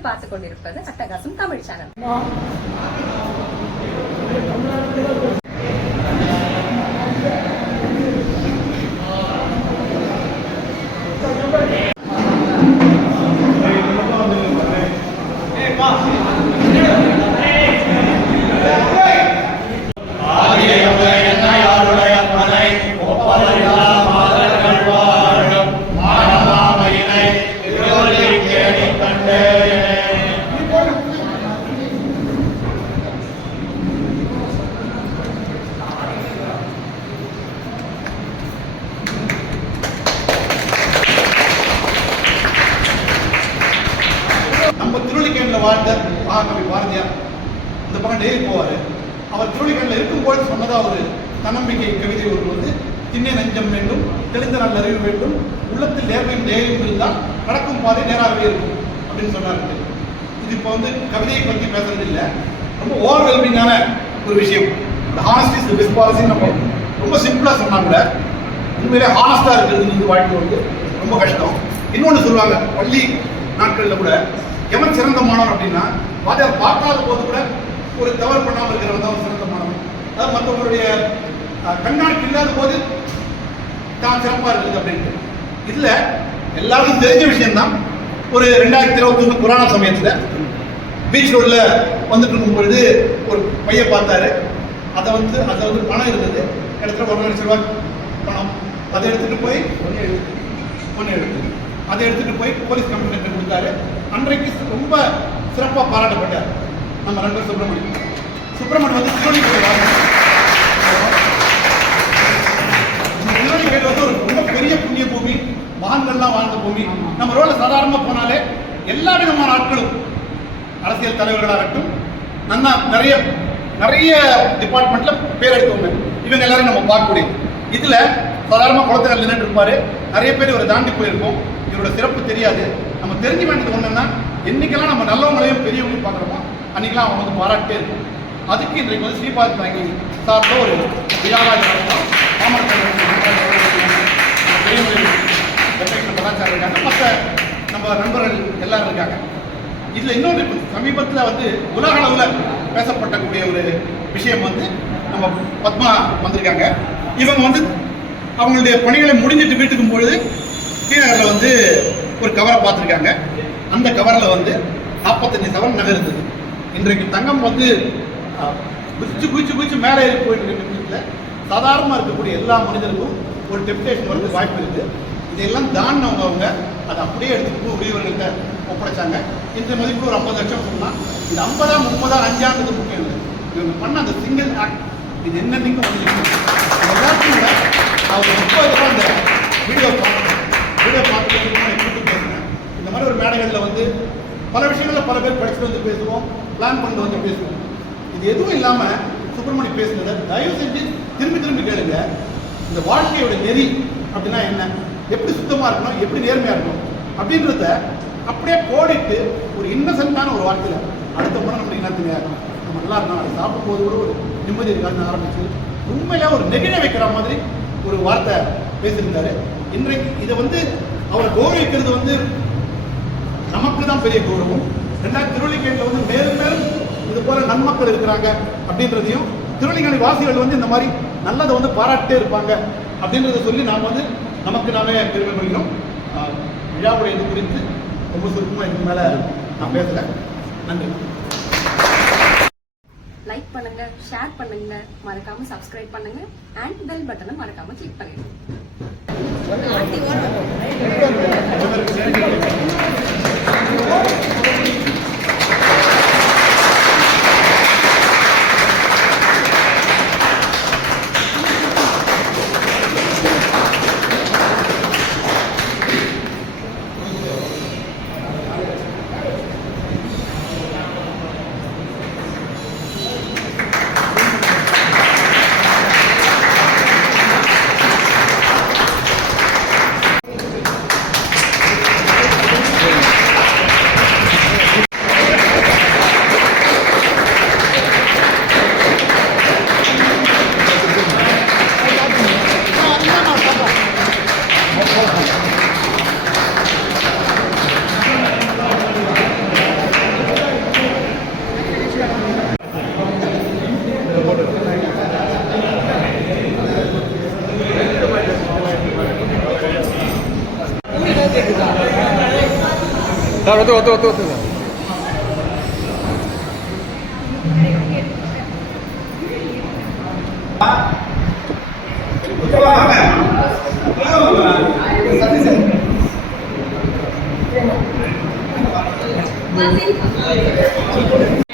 நீங்கள் பார்த்துக் கொண்டிருப்பது அட்டகாசம் தமிழ் சேனல். நம்ம திருவள்ளிக்கேணியில் வாழ்ந்த மகாகவி பாரதியார் இந்த பக்கம் டெய்லி போவார். அவர் திருவள்ளிக்கேணியில் இருக்கும்போது சொன்னதாக ஒரு தன்னம்பிக்கை கவிதை ஒன்று வந்து திண்ணை நெஞ்சம் வேண்டும், தெளிந்த நல்ல அறிவு வேண்டும், உள்ளத்தில் நேர்மையும் தைரியம் இருந்தால் கடக்கும் பாதை நேராகவே இருக்கும் அப்படின்னு சொன்னார். இது இப்போ வந்து கவிதையை பற்றி பேசுறது இல்லை, ரொம்ப ஓவர்வெல்மிங்கான ஒரு விஷயம். இந்த ஹானஸ்டி இஸ் தி பெஸ்ட் பாலிசின்னு நம்ம ரொம்ப சிம்பிளாக சொன்னாங்க. உண்மையிலே ஹானஸ்டாக இருக்கிறது வாழ்க்கை வந்து ரொம்ப கஷ்டம். இன்னொன்று சொல்லுவாங்க, பள்ளி நாட்களில் கூட எவன் சிறந்த மாணவன் அப்படின்னா வாத்தியார் பார்க்காத போது கூட ஒரு தவறு பண்ணாமல் இருக்கிறவன் தான் சிறந்த மாணவன். அதாவது மற்றவங்களுடைய கண்காணிப்பு இல்லாத போது தான் சிறப்பாக இருக்குது அப்படின்ட்டு. இதில் எல்லாருக்கும் தெரிஞ்ச விஷயம்தான். ஒரு 2021 கொரோனா சமயத்தில் பீச் ரோடில் வந்துட்டு இருக்கும் பொழுது ஒரு பையன் பார்த்தாரு. அதை வந்து பணம் இருந்தது, இடத்துல 1 லட்ச ரூபாய் பணம். அதை எடுத்துகிட்டு போய் அதை எடுத்துகிட்டு போய் போலீஸ் கமிஷனர் கொடுத்தாரு. அன்றைக்கு ரொம்ப சிறப்பாக பாராட்டப்பட்டார் நம்ம நண்பர் சுப்பிரமணியம் வந்து திருவள்ளிக்கேணி வந்து ஒரு ரொம்ப பெரிய புண்ணிய பூமி, மகான்கள்லாம் வாழ்ந்த பூமி. நம்ம ரோட்ல சாதாரணமாக போனாலே எல்லா விதமான ஆட்களும், அரசியல் தலைவர்களாகட்டும், நல்லா நிறைய நிறைய டிபார்ட்மெண்ட்ல பேர் எடுத்தவங்க, இவங்க எல்லாரும் நம்ம பார்க்கக்கூடிய. இதுல சாதாரணமாக குளத்தில் நின்றுட்டு இருப்பாரு. நிறைய பேர் இவரை தாண்டி போயிருக்கோம். இவரோட சிறப்பு தெரியாது. நம்ம தெரிஞ்ச வேண்டியது ஒன்றுன்னா, என்னைக்கெல்லாம் நம்ம நல்லவங்களையும் பெரியவங்களையும் பார்க்குறோமோ அன்றைக்கெல்லாம் அவங்க வந்து பாராட்டே இருக்கும். அதுக்கு இன்றைக்கு வந்து ஸ்ரீபாத் தாங்கி சார்ந்த ஒரு விழாவாக கலாச்சாரம் இருக்காங்க, மற்ற நம்ம நண்பர்கள் எல்லாரும் இருக்காங்க. இதில் இன்னொன்று சமீபத்தில் வந்து உலக அளவில் பேசப்பட்டக்கூடிய ஒரு விஷயம் வந்து நம்ம பத்மா வந்திருக்காங்க. இவங்க வந்து அவங்களுடைய பணிகளை முடிஞ்சிட்டு வீட்டுக்கு பொழுது ஸ்ரீநகரில் வந்து ஒரு கவரை பார்த்துருக்காங்க. அந்த கவரில் வந்து 45 சவரன் நகை இருந்தது. இன்றைக்கு தங்கம் வந்து குதிச்சு மேலே ஏறி போயிட்டு இருக்க சாதாரணமாக இருக்கக்கூடிய எல்லா மனிதருக்கும் ஒரு டெம்ப்டேஷன் வரது வாய்ப்பு இருக்குது. இதையெல்லாம் தாண்டினவங்க அதை அப்படியே எடுத்துட்டு உரியவர்கள்ட்ட ஒப்படைச்சாங்க. இந்த மதிப்பு ஒரு 50 லட்சம் சொன்னால் இது 50, 30, 5 முக்கியம் இல்லை. இவங்க பண்ண அந்த சிங்கிள் ஆக்ட் இது என்னன்னைக்கும் வந்து எல்லாத்தையும் விட அவங்க 30 அந்த வீடியோ பார்த்து பேசுகிறேன். இந்த மாதிரி ஒரு மேடைகளில் வந்து பல விஷயங்களில் பல பேர் படிச்சுட்டு வந்து பேசுவோம், பிளான் பண்ணிட்டு வந்து பேசுவோம். இது எதுவும் இல்லாமல் சுப்பிரமணியம் பேசுனதை தயவு செஞ்சு திரும்பி கேளுங்க. இந்த வாழ்க்கையோட நெறி அப்படின்னா என்ன, எப்படி சுத்தமாக இருக்கணும், எப்படி நேர்மையாக இருக்கணும் அப்படின்றத அப்படியே கோடிட்டு ஒரு இன்னசென்ட்டான ஒரு வார்த்தையில் அடுத்த முறை நம்ம என்னத்துங்க நம்ம நல்லா இருக்கணும், அதை சாப்பிடும்போது கூட ஒரு நிம்மதி இருக்காதுன்னு ஆரம்பிச்சு உண்மையில ஒரு நெகிழ வைக்கிற மாதிரி ஒரு வார்த்தை பேசியிருந்தாரு. இன்றைக்கு இதை வந்து அவரை கௌரவிக்கிறது வந்து நமக்கு தான் பெரிய கௌரவம். திருவள்ளிக்கேணியில் வந்து மேலும் மேலும் இது போல நன்மக்கள் இருக்கிறாங்க அப்படின்றதையும், திருவள்ளிக்கேணி வாசிகள் வந்து இந்த மாதிரி நல்லதை வந்து பாராட்டே இருப்பாங்க அப்படின்றத சொல்லி நாம் வந்து நமக்கு நாமே பெருமை கொள்கிறோம். விழாவுடைய இது குறித்து ரொம்ப சுருக்கமாக இதுக்கு மேலே நான் பேசுகிறேன். நன்றி. லைக் பண்ணுங்க, ஷேர் பண்ணுங்க, மறக்காம சப்ஸ்கிரைப் பண்ணுங்க, அண்ட் பெல் பட்டனை மறக்காம கிளிக் பண்ணிடுங்க. சார் ஒத்து ஒத்து ஒத்து ஒத்து Masih.